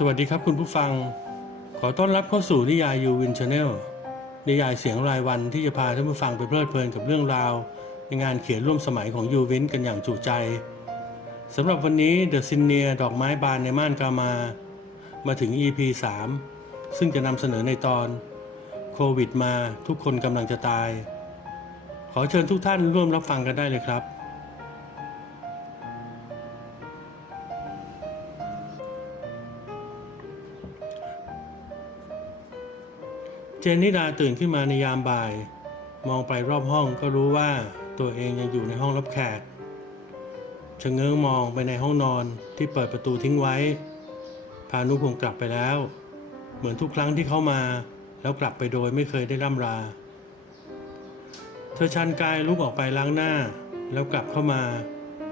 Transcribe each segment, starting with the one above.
สวัสดีครับคุณผู้ฟัง ขอต้อนรับเข้าสู่นิยายยูวินชาแนลนิยายเสียงรายวันที่จะพาท่านผู้ฟังไปเพลิดเพลินกับเรื่องราว ในงานเขียนร่วมสมัยของยูวินกันอย่างจุใจสำหรับวันนี้เดอะซินเนียดอกไม้บานในม่านกามา มาถึง EP 3 ซึ่งจะนำเสนอในตอน โควิดมาทุกคนกำลังจะตาย ขอเชิญทุกท่านร่วมรับฟังกันได้เลยครับ นนิดาตื่นขึ้นมาในยามบ่าย มองไปรอบห้องก็รู้ว่าตัวเองยังอยู่ในห้องรับแขกชะเง้อมองไปในห้องนอนที่เปิดประตูทิ้งไว้ พานุคงกลับไปแล้ว เหมือนทุกครั้งที่เขามา แล้วกลับไปโดยไม่เคยได้ร่ำลา เธอชันกายลุกออกไปล้างหน้า แล้วกลับเข้ามา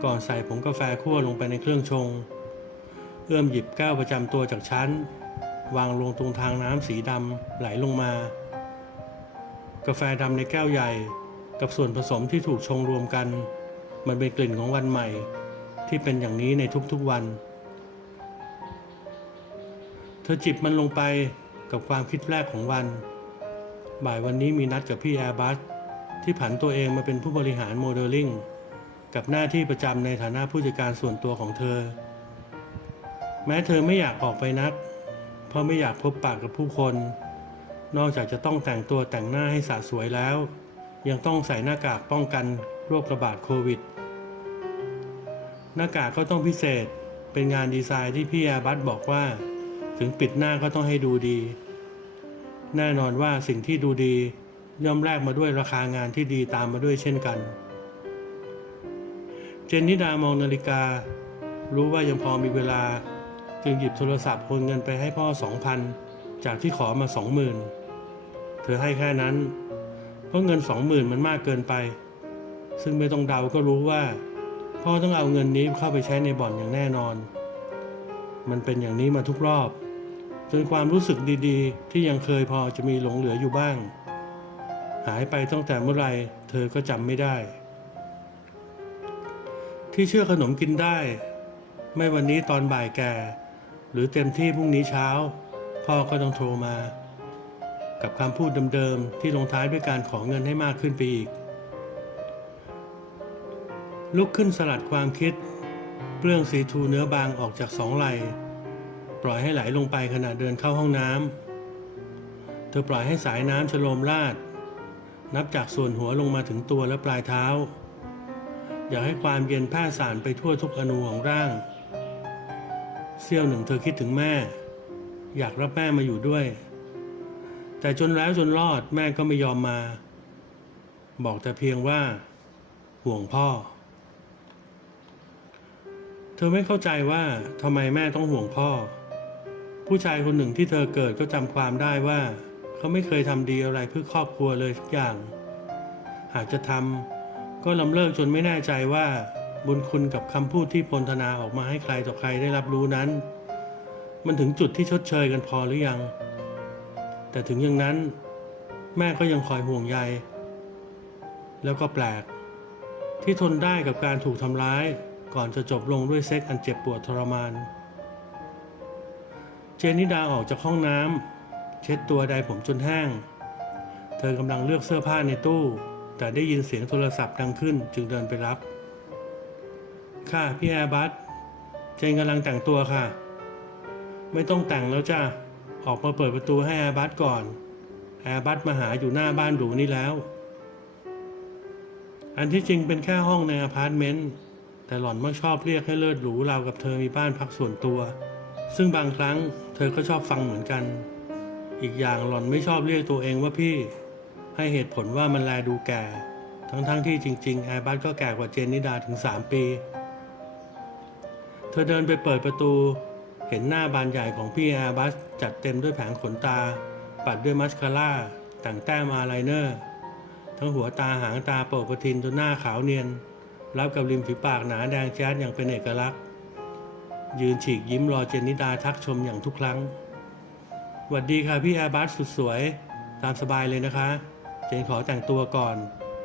ก่อนใส่ผงกาแฟคั่วลงไปในเครื่องชง เอื้อมหยิบแก้วประจำตัวจากชั้น วางลงตรงทางน้ำสีดำไหลลงมา กาแฟดำในแก้วใหญ่ กับส่วนผสมที่ถูกชงรวมกัน มันเป็นกลิ่นของวันใหม่ ที่เป็นอย่างนี้ในทุกๆวัน เธอจิบมันลงไปกับความคิดแรกของวัน บ่ายวันนี้มีนัดกับพี่แอร์บัสที่ผันตัวเองมาเป็นผู้บริหารโมเดลลิ่งกับหน้าที่ประจำในฐานะผู้จัดการส่วนตัวของเธอ แม้เธอไม่อยากออกไปนัก ราะไม่อยากพบปากกับผู้คน นอกจากจะต้องแต่งตัวแต่งหน้าให้สะสวยแล้ว ยังต้องใส่หน้ากากป้องกันโรคระบาดโควิด หน้ากากก็ต้องพิเศษเป็นงานดีไซน์ที่พี่แอร์บัสบอกว่า ถึงปิดหน้าก็ต้องให้ดูดี แน่นอนว่าสิ่งที่ดูดี ย่อมแลกมาด้วยราคางานที่ดีตามมาด้วยเช่นกัน เจนนิดามองนาฬิกา รู้ว่ายังพอมีเวลา จึงหยิบโทรศัพท์โอนเงินไปให้พ่อสองพันจากที่ขอมาสองหมื่นเธอให้แค่นั้น เพราะเงินสองหมื่นมันมากเกินไป ซึ่งไม่ต้องเดาก็รู้ว่า พ่อต้องเอาเงินนี้เข้าไปใช้ในบ่อนอย่างแน่นอน มันเป็นอย่างนี้มาทุกรอบ จนความรู้สึกดีๆ ที่ยังเคยพอจะมีหลงเหลืออยู่บ้าง หายไปตั้งแต่เมื่อไหรเธอก็จำไม่ได้ ที่เชื่อขนมกินได้ ไม่วันนี้ตอนบ่ายแก หรือเต็มที่พรุ่งนี้เช้า พ่อก็ต้องโทรมา กับคำพูดเดิมๆที่ลงท้ายด้วยการขอเงินให้มากขึ้นไปอีก ลุกขึ้นสลัดความคิด เปลื้องสีทูเนื้อบางออกจากสองไหลปล่อยให้ไหลลงไปขณะเดินเข้าห้องน้ำเธอปล่อยให้สายน้ำชโลมลาดนับจากส่วนหัวลงมาถึงตัวและปลายเท้า อยากให้ความเย็นแพร่สานไปทั่วทุกอนูของร่าง เสี้ยวหนึ่งเธอคิดถึงแม่ อยากรับแม่มาอยู่ด้วย แต่จนแล้วจนรอดแม่ก็ไม่ยอมมา บอกแต่เพียงว่า ห่วงพ่อ เธอไม่เข้าใจว่าทำไมแม่ต้องห่วงพ่อ ผู้ชายคนหนึ่งที่เธอเกิดก็จำความได้ว่า เขาไม่เคยทำดีอะไรเพื่อครอบครัวเลยทุกอย่าง หากจะทำก็ลำเลิกจนไม่แน่ใจว่า บุญคุณกับคำพูดที่พลธนาออกมาให้ใครต่อใครได้รับรู้นั้น มันถึงจุดที่ชดเชยกันพอหรือยัง แต่ถึงอย่างนั้น แม่ก็ยังคอยห่วงใย แล้วก็แปลก ที่ทนได้กับการถูกทำร้าย ก่อนจะจบลงด้วยเซ็กอันเจ็บปวดทรมาน เจนนิดาออกจากห้องน้ำเช็ดตัวไดผมจนแห้ง เธอกำลังเลือกเสื้อผ้าในตู้ แต่ได้ยินเสียงโทรศัพท์ดังขึ้นจึงเดินไปรับ ค่ะ พี่แอร์บัสเจนกำลังแต่งตัวค่ะ ไม่ต้องแต่งแล้วจ้ะออกมาเปิดประตูให้แอร์บัสก่อน แอร์บัสมาหาอยู่หน้าบ้านหรูนี่แล้ว อันที่จริงเป็นแค่ห้องในอพาร์ตเมนต์แต่หล่อนมักชอบเรียกให้เลิศหรูเรากับเธอมีบ้านพักส่วนตัว ซึ่งบางครั้งเธอก็ชอบฟังเหมือนกัน อีกอย่างหล่อนไม่ชอบเรียกตัวเองว่าพี่ ให้เหตุผลว่ามันแลดูแก่ ทั้งๆทที่จริงๆแอร์บัสก็แก่กว่าเจนนิดาถึง 3 ปี เธอเดินไปเปิดประตู เห็นหน้าบานใหญ่ของพี่อร์บัสจัดเต็มด้วยแผงขนตา ปัดด้วยมัสคาร่า แต่งแต้มอาไลเนอร์ ทั้งหัวตาหางตาโปกประทินจนหน้าขาวเนียน รับกับริมฝีปากหนาแดงแจ๊ดอย่างเป็นเอกลักษณ์ ยืนฉีกยิ้มรอเจนนิดาทักชมอย่างทุกครั้งหวัดดีค่ะพี่อร์บัสสุดสวย ตามสบายเลยนะคะ เจนขอแต่งตัวก่อน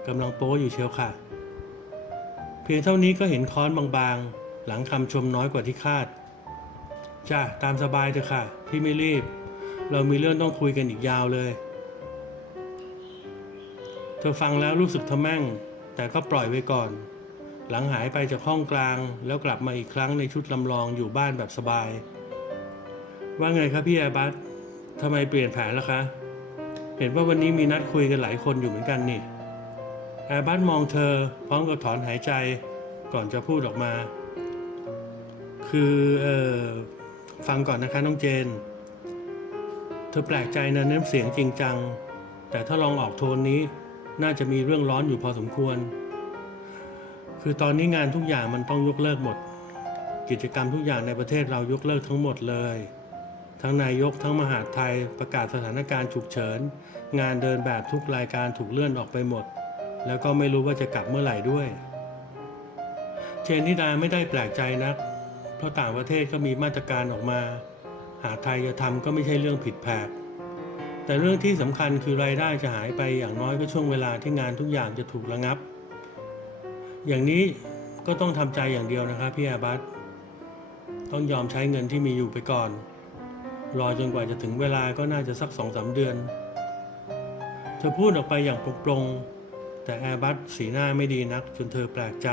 กำลังโป๊อยู่เชียวค่ะ เพียงเท่านี้ก็เห็นค้อนบางๆ หลังคำชมน้อยกว่าที่คาด จ้าตามสบายเถอะค่ะ พี่ไม่รีบ เรามีเรื่องต้องคุยกันอีกยาวเลย เธอฟังแล้วรู้สึกทะแม่ง แต่ก็ปล่อยไว้ก่อน หลังหายไปจากห้องกลาง แล้วกลับมาอีกครั้งในชุดลำลองอยู่บ้านแบบสบาย ว่าไงครับพี่แอร์บัสทำไมเปลี่ยนแผนล่ะคะ เห็นว่าวันนี้มีนัดคุยกันหลายคนอยู่เหมือนกันนี่แอร์บัสมองเธอพร้อมกับถอนหายใจก่อนจะพูดออกมา คือเออฟังก่อนนะคะน้องเจน เธอแปลกใจนะน้ำเสียงจริงจัง แต่ถ้าลองออกโทนนี้น่าจะมีเรื่องร้อนอยู่พอสมควร คือตอนนี้งานทุกอย่างมันต้องยกเลิกหมด กิจกรรมทุกอย่างในประเทศเรายกเลิกทั้งหมดเลย ทั้งนายกทั้งมหาดไทยประกาศสถานการณ์ฉุกเฉิน งานเดินแบบทุกรายการถูกเลื่อนออกไปหมด แล้วก็ไม่รู้ว่าจะกลับเมื่อไหร่ด้วย เจนนิดาไม่ได้แปลกใจนัก เพราะต่างประเทศก็มีมาตรการออกมา หากไทยจะทำก็ไม่ใช่เรื่องผิดแผกแต่เรื่องที่สำคัญคือรายได้จะหายไปอย่างน้อยก็ช่วงเวลาที่งานทุกอย่างจะถูกระงับ อย่างนี้ก็ต้องทำใจอย่างเดียวนะครับพี่อาบัตต้องยอมใช้เงินที่มีอยู่ไปก่อน รอจนกว่าจะถึงเวลาก็น่าจะสักสองสาเดือน เธอพูดออกไปอย่างปลงๆแต่แอร์บัสสีหน้าไม่ดีนักจนเธอแปลกใจ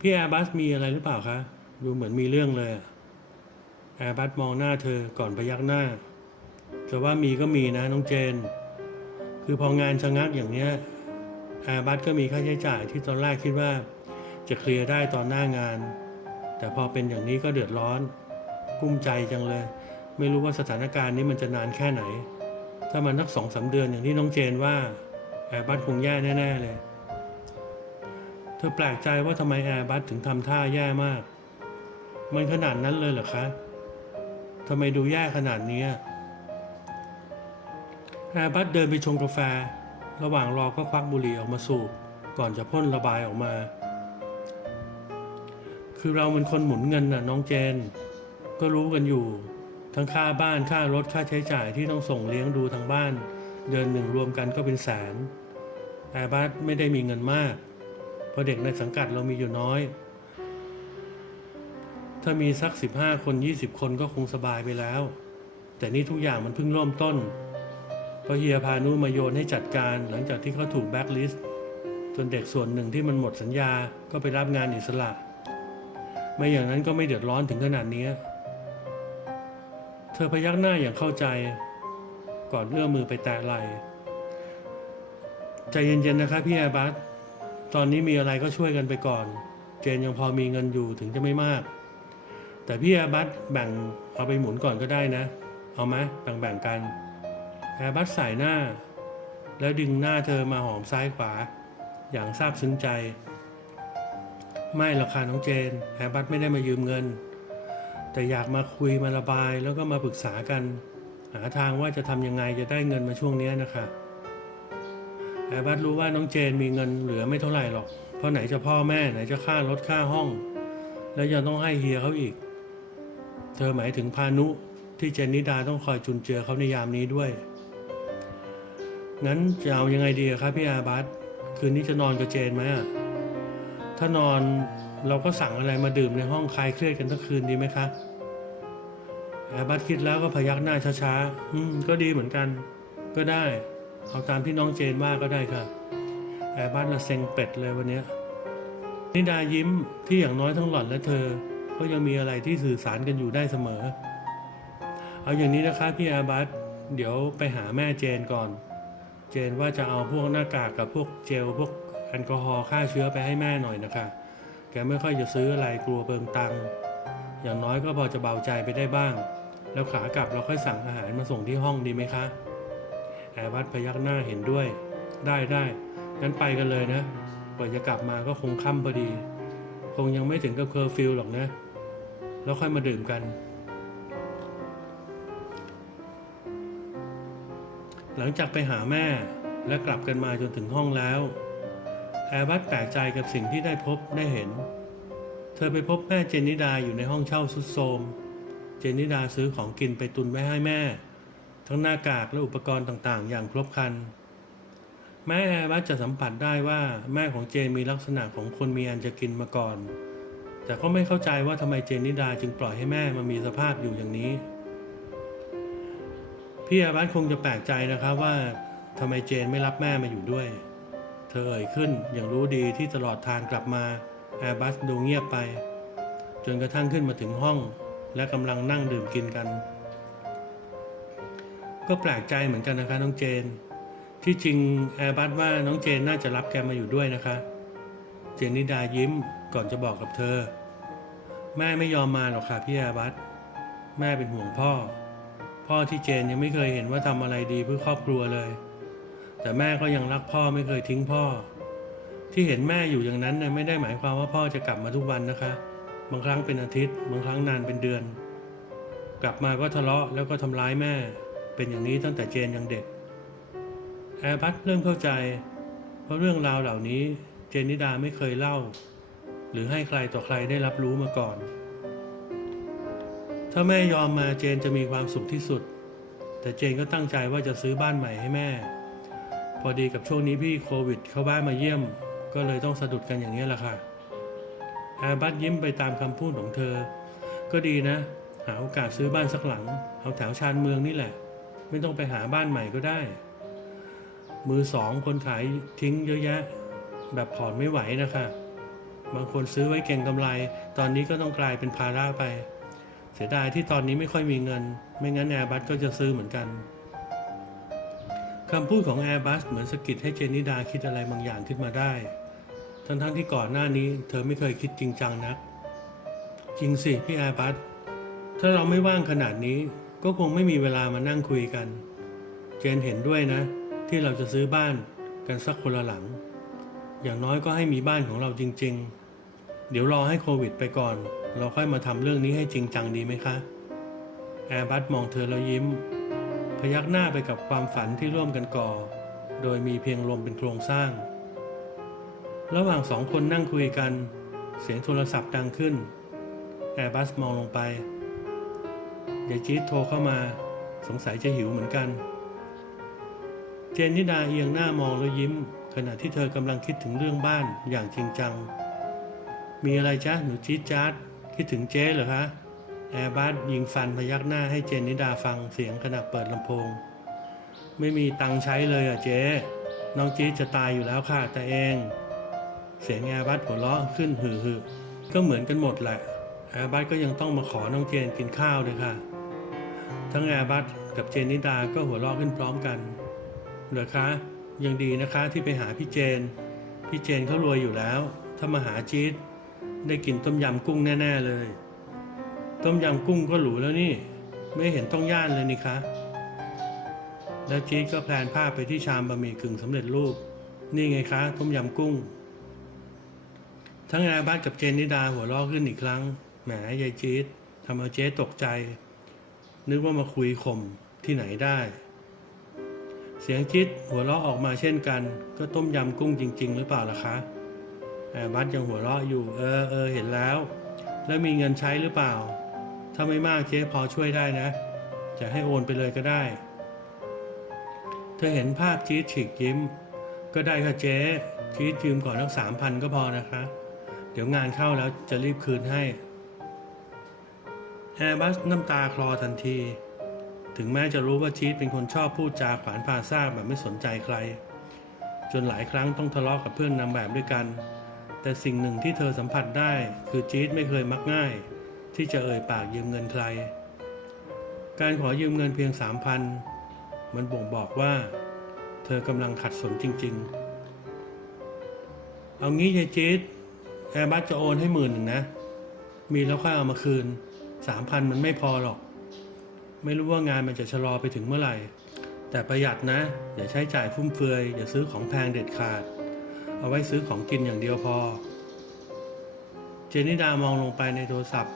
พี่แอร์บัสมีอะไรหรือเปล่าคะ ดูเหมือนมีเรื่องเลยแอร์บัสมองหน้าเธอก่อนพยักหน้าจะว่ามีก็มีนะน้องเจน คือพองานชะงักอย่างเนี้ยแอร์บัสก็มีค่าใช้จ่ายที่ตอนแรกคิดว่า จะเคลียร์ได้ตอนหน้างาน แต่พอเป็นอย่างนี้ก็เดือดร้อน กุ้มใจจังเลย ไม่รู้ว่าสถานการณ์นี้มันจะนานแค่ไหน ถ้ามันสักสองสาเดือนอย่างที่น้องเจนว่าแอร์บัสคงแย่แน่ ๆ เลย เธอแปลกใจว่าทำไมแอร์บัสถึงทำท่าแย่มาก มันขนาดนั้นเลยเหรอคะทำไมดูแย่ขนาดนี้แอร์บัสเดินไปชงกาแฟ ระหว่างรอก็ควักบุหรี่ออกมาสูบ ก่อนจะพ่นระบายออกมา คือเราเป็นคนหมุนเงินน่ะน้องเจน ก็รู้กันอยู่ ทั้งค่าบ้านค่ารถค่าใช้จ่ายที่ต้องส่งเลี้ยงดูทางบ้าน เดือนหนึ่งรวมกันก็เป็นแสนแอร์บัสไม่ได้มีเงินมาก เพราะเด็กในสังกัดเรามีอยู่น้อย ถ้ามีสัก 15 คน 20 คนก็คงสบายไปแล้ว แต่นี่ทุกอย่างมันเพิ่งเริ่มต้น เพราะเฮียพานุมาโยนให้จัดการหลังจากที่เขาถูกแบ็คลิสต์จนเด็กส่วนหนึ่งที่มันหมดสัญญาก็ไปรับงานอิสระ ไม่อย่างนั้นก็ไม่เดือดร้อนถึงขนาดนี้ เธอพยักหน้าอย่างเข้าใจ ก่อนเอื้อมมือไปแตะไหล่ใจเย็นๆนะครับพี่แอบัส ตอนนี้มีอะไรก็ช่วยกันไปก่อน เจนยังพอมีเงินอยู่ถึงจะไม่มาก แต่พี่แอร์บัสแบ่งเอาไปหมุนก่อนก็ได้นะ เอาไหมแบ่งๆกันแอร์บัสสายหน้า แล้วดึงหน้าเธอมาหอมซ้ายขวา อย่างซาบซึ้งใจ ไม่หรอกค่ะน้องเจนแอร์บัสไม่ได้มายืมเงิน แต่อยากมาคุยมาระบายแล้วก็มาปรึกษากัน หาทางว่าจะทำยังไงจะได้เงินมาช่วงนี้นะคะ แอร์บัสรู้ว่าน้องเจนมีเงินเหลือไม่เท่าไหร่หรอก เพราะไหนจะพ่อแม่ไหนจะค่ารถค่าห้อง แล้วยังต้องให้เฮียเขาอีก เธอหมายถึงพานุที่เจนนิดาต้องคอยจุนเจือเขาในยามนี้ด้วย งั้นจะเอายังไงดีอะครับพี่อาบัสคืนนี้จะนอนกับเจนไหมอะถ้านอนเราก็สั่งอะไรมาดื่มในห้องคลายเครียดกันทั้งคืนดีไหมคะแอร์บัสคิดแล้วก็พยักหน้าช้าๆ อืม ก็ดีเหมือนกัน ก็ได้ เอาตามที่น้องเจนว่าก็ได้ค่ะแอร์บัสละเซ็งเป็ดเลยวันนี้นิดายิ้มที่อย่างน้อยทั้งหล่อนและเธอ ก็ยังมีอะไรที่สื่อสารกันอยู่ได้เสมอ เอาอย่างนี้นะคะพี่แอร์บัสเดี๋ยวไปหาแม่เจนก่อน เจนว่าจะเอาพวกหน้ากากกับพวกเจลพวกแอลกอฮอล์ฆ่าเชื้อไปให้แม่หน่อยนะคะ แกไม่ค่อยจะซื้ออะไรกลัวเบิงตังค์อย่างน้อยก็พอจะเบาใจไปได้บ้าง แล้วขากลับเราค่อยสั่งอาหารมาส่งที่ห้องดีไหมคะ แอร์บัสพยักหน้าเห็นด้วย ได้ได้งั้นไปกันเลยนะกว่าจะกลับมาก็คงค่ำพอดี คงยังไม่ถึงกับเคอร์ฟิวหรอกนะ แล้วค่อยมาดื่มกัน หลังจากไปหาแม่และกลับกันมาจนถึงห้องแล้วแอร์บัสแปลกใจกับสิ่งที่ได้พบได้เห็น เธอไปพบแม่เจนนิดาอยู่ในห้องเช่าสุดโทมเจนนิดาซื้อของกินไปตุนไว้ให้แม่ ทั้งหน้ากากและอุปกรณ์ต่างๆ อย่างครบครัน แม่แอร์บัสจะสัมผัสได้ว่าแม่ของเจนมีลักษณะของคนมีอันจะกินมาก่อน แต่ก็ไม่เข้าใจว่าทำไมเจนนิดาจึงปล่อยให้แม่มามีสภาพอยู่อย่างนี้ พี่แอาบัตคงจะแปลกใจนะครับว่าทำไมเจนไม่รับแม่มาอยู่ด้วย เธอเอ่ยขึ้นอย่างรู้ดีที่ตลอดทางกลับมาแอร์บัสดูเงียบไป จนกระทั่งขึ้นมาถึงห้อง และกำลังนั่งดื่มกินกัน ก็แปลกใจเหมือนกันนะคะน้องเจน ที่จริงแอร์บัสว่าน้องเจนน่าจะรับแกมาอยู่ด้วยนะคะ เจนนิดายิ้มก่อนจะบอกกับเธอ แม่ไม่ยอมมาหรอกค่ะพี่แอร์บัสแม่เป็นห่วงพ่อ พ่อที่เจนยังไม่เคยเห็นว่าทำอะไรดีเพื่อครอบครัวเลย แต่แม่ก็ยังรักพ่อไม่เคยทิ้งพ่อ ที่เห็นแม่อยู่อย่างนั้นนะไม่ได้หมายความว่าพ่อจะกลับมาทุกวันนะคะ บางครั้งเป็นอาทิตย์ บางครั้งนานเป็นเดือน กลับมาก็ทะเลาะแล้วก็ทำร้ายแม่ เป็นอย่างนี้ตั้งแต่เจนยังเด็ก แอร์บัสเริ่มเข้าใจ เพราะเรื่องราวเหล่านี้เจนนิดาไม่เคยเล่า หรือให้ใครต่อใครได้รับรู้มาก่อน ถ้าแม่ยอมมาเจนจะมีความสุขที่สุด แต่เจนก็ตั้งใจว่าจะซื้อบ้านใหม่ให้แม่ พอดีกับช่วงนี้พี่โควิด เข้าบ้านมาเยี่ยม ก็เลยต้องสะดุดกันอย่างนี้แหละค่ะแอร์บัสยิ้มไปตามคำพูดของเธอ ก็ดีนะ หาโอกาสซื้อบ้านสักหลัง เอาแถวชานเมืองนี่แหละ ไม่ต้องไปหาบ้านใหม่ก็ได้ มือสองคนขายทิ้งเยอะแยะ แบบผ่อนไม่ไหวนะคะ บางคนซื้อไว้เก่งกำไร ตอนนี้ก็ต้องกลายเป็นภาระไป เสียดายที่ตอนนี้ไม่ค่อยมีเงิน ไม่งั้นแอร์บัสก็จะซื้อเหมือนกันคำพูดของแอร์บัสเหมือนสะกิดให้เจนนิดาคิดอะไรบางอย่างขึ้นมาได้ ทั้งๆที่ก่อนหน้านี้ เธอไม่เคยคิดจริงจังนัก จริงสิพี่แอร์บัสถ้าเราไม่ว่างขนาดนี้ ก็คงไม่มีเวลามานั่งคุยกัน เจนเห็นด้วยนะ ที่เราจะซื้อบ้านกันสักคนละหลัง อย่างน้อยก็ให้มีบ้านของเราจริง ๆ เดี๋ยวรอให้โควิดไปก่อน เราค่อยมาทำเรื่องนี้ให้จริงจังดีไหมคะแอร์บัสมองเธอแล้วยิ้ม พยักหน้าไปกับความฝันที่ร่วมกันก่อ โดยมีเพียงลมเป็นโครงสร้าง ระหว่างสองคนนั่งคุยกัน เสียงโทรศัพท์ดังขึ้นแอร์บัสมองลงไป ยายจี๊ดโทรเข้ามา สงสัยจะหิวเหมือนกัน เจนนิดาเอียงหน้ามองแล้วยิ้ม ขณะที่เธอกำลังคิดถึงเรื่องบ้านอย่างจริงจัง มีอะไรจ๊ะหนูจี๊ดจ๊าดคิดถึงเจ๊เหรอคะแอร์บัสยิงฟันพยักหน้าให้เจนนิดาฟังเสียงขณะเปิดลำโพง ไม่มีตังใช้เลยอะเจ๊น้องจี๊ดจะตายอยู่แล้วค่ะแต่เอง เสียงแอร์บัสหัวเราะขึ้นหือหือก็เหมือนกันหมดแหละแอร์บัสก็ยังต้องมาขอน้องเจนกินข้าวเลยค่ะ ทั้งแอร์บัสกับเจนนิดาก็หัวเราะขึ้นพร้อมกันเหรอคะยังดีนะคะที่ไปหาพี่เจน พี่เจนเขารวยอยู่แล้ว ถ้ามาหาจี๊ดได้กินต้มยำกุ้งแน่ ๆเลย ต้มยำกุ้งก็หรูแล้วนี่ ไม่เห็นต้องย่านเลยนี่คะ แล้วจี๊ดก็แพลนภาพไปที่ชามบะหมี่กึ่งสำเร็จรูป นี่ไงคะ ต้มยำกุ้ง ทั้งแอร์บัสกับเจนนิดาหัวเราะขึ้นอีกครั้ง แหมยายจี๊ดทำเอาเจ๊ตกใจ นึกว่ามาคุยข่มที่ไหนได้ เสียงจิ๊ดหัวเราะออกมาเช่นกัน ก็ต้มยำกุ้งจริง ๆ หรือเปล่าล่ะคะแอบบัสยังหัวเราะอยู่ เออเออเห็นแล้ว แล้วมีเงินใช้หรือเปล่า ถ้าไม่มากเจ๊พอช่วยได้นะ จะให้โอนไปเลยก็ได้ เธอเห็นภาพจี๊ดฉีกยิ้ม ก็ได้ค่ะเจ๊จี๊ดยืมก่อนสักสามพันก็พอนะคะ เดี๋ยวงานเข้าแล้วจะรีบคืนให้ แอร์บัสน้ำตาคลอทันที ถึงแม้จะรู้ว่าชีตเป็นคนชอบพูดจาขวานผ่าซาแบบไม่สนใจใคร จนหลายครั้งต้องทะเลาะกับเพื่อนนางแบบด้วยกัน แต่สิ่งหนึ่งที่เธอสัมผัสได้คือจี๊ดไม่เคยมักง่าย ที่จะเอ่ยปากยืมเงินใคร การขอยืมเงินเพียงสามพันมันบ่งบอกว่า เธอกำลังขัดสนจริง ๆ เอางี้ยายจี๊ดแอร์บัสจะโอนให้หมื่นหนึ่งนะ มีแล้วค่อยเอามาคืน สามพันมันไม่พอหรอก ไม่รู้ว่างานมันจะชะลอไปถึงเมื่อไหร่ แต่ประหยัดนะ อย่าใช้จ่ายฟุ่มเฟือย อย่าซื้อของแพงเด็ดขาด เอาไว้ซื้อของกินอย่างเดียวพอ เจนิดามองลงไปในโทรศัพท์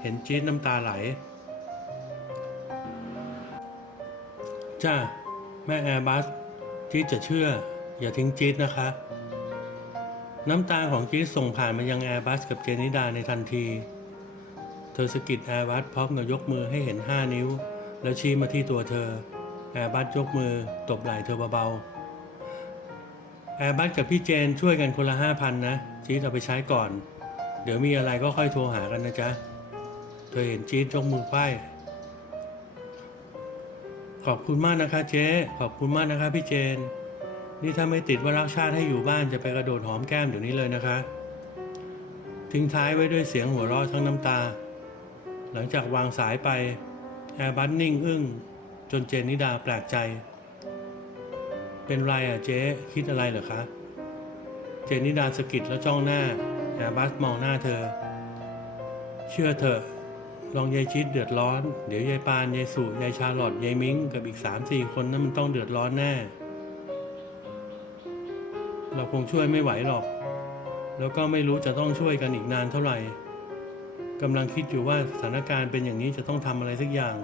เห็นจี๊ดน้ำตาไหล จ้า แม่แอร์บัสจี๊ดจะเชื่อ อย่าทิ้งจี๊ดนะคะ น้ำตาของจี๊ดส่งผ่านมายังแอร์บัสกับเจนิดาในทันที ธอสกิดแอร์บัสพร้อมกับยกมือให้เห็น 5 นิ้ว แล้วชี้มาที่ตัวเธอ แอร์บัสยกมือตบไหล่เธอเบาๆ แอร์บัสกับพี่เจนช่วยกันคนละ5,000นะจี๊ดเอาไปใช้ก่อน เดี๋ยวมีอะไรก็ค่อยโทรหากันนะจ๊ะ เธอเห็นจี๊ดยกมือไหว้ขอบคุณมากนะคะเจ๊ ขอบคุณมากนะคะพี่เจน นี่ถ้าไม่ติดว่ารักชาติให้อยู่บ้านจะไปกระโดดหอมแก้มเดี๋ยวนี้เลยนะคะ ทิ้งท้ายไว้ด้วยเสียงหัวเราะทั้งน้ำตา หลังจากวางสายไปแอร์บัสนิ่งอึ้งจนเจนนิดาแปลกใจ เป็นไรอะเจ๊คิดอะไรเหรอคะ เจนนิดาสะกิดแล้วจ้องหน้าแอร์บัสมองหน้าเธอ เชื่อเถอะลองยายชิดเดือดร้อน เดี๋ยวยายปานยายสุยายชาลอตยายมิ้งกับอีกสามสี่คนนั้นมันต้องเดือดร้อนแน่ เราคงช่วยไม่ไหวหรอก แล้วก็ไม่รู้จะต้องช่วยกันอีกนานเท่าไหร่ กำลังคิดอยู่ว่าสถานการณ์เป็นอย่างนี้จะต้องทำอะไรสักอย่าง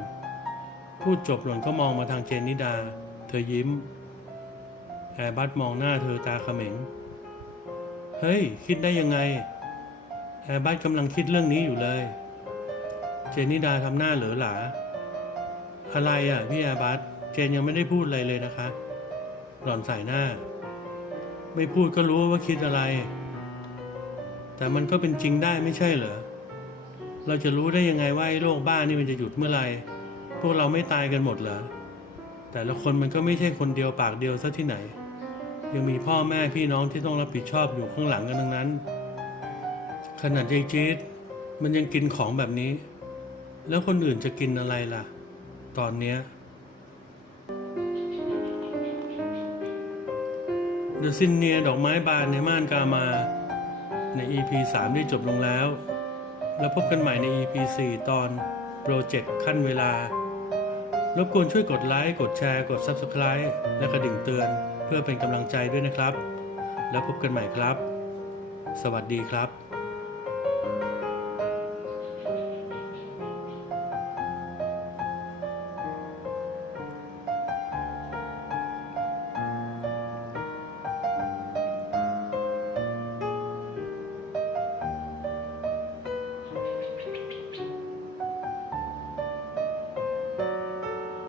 พูดจบหล่อนก็มองมาทางเจนนิดา เธอยิ้มแอร์บัสมองหน้าเธอตาเขม็ง เฮ้ย คิดได้ยังไง แอร์บัสกำลังคิดเรื่องนี้อยู่เลย เจนนิดาทำหน้าเหลือหลา อะไรอะพี่แอร์บัสเจนยังไม่ได้พูดอะไรเลยนะคะ หล่อนใส่หน้า ไม่พูดก็รู้ว่าคิดอะไร แต่มันก็เป็นจริงได้ไม่ใช่เหรอ เราจะรู้ได้ยังไงว่าไอ้โรคบ้านี่มันจะหยุดเมื่อไหร่พวกเราไม่ตายกันหมดเหรอแต่ละคนมันก็ไม่ใช่คนเดียวปากเดียวซะที่ไหน ยังมีพ่อแม่พี่น้องที่ต้องรับผิดชอบอยู่ข้างหลังกันทั้งนั้น ขนาดยายจี๊ดมันยังกินของแบบนี้ แล้วคนอื่นจะกินอะไรล่ะ ตอนเนี้ยเดอะซินเนียดอกไม้บานในม่านกามา ใน EP 3 ได้จบลงแล้ว แล้วพบกันใหม่ใน EP 4 ตอนโปรเจกต์ขั้นเวลา รบกวนช่วยกดไลค์ กดแชร์ กด Subscribe และกระดิ่งเตือนเพื่อเป็นกำลังใจด้วยนะครับ แล้วพบกันใหม่ครับ สวัสดีครับ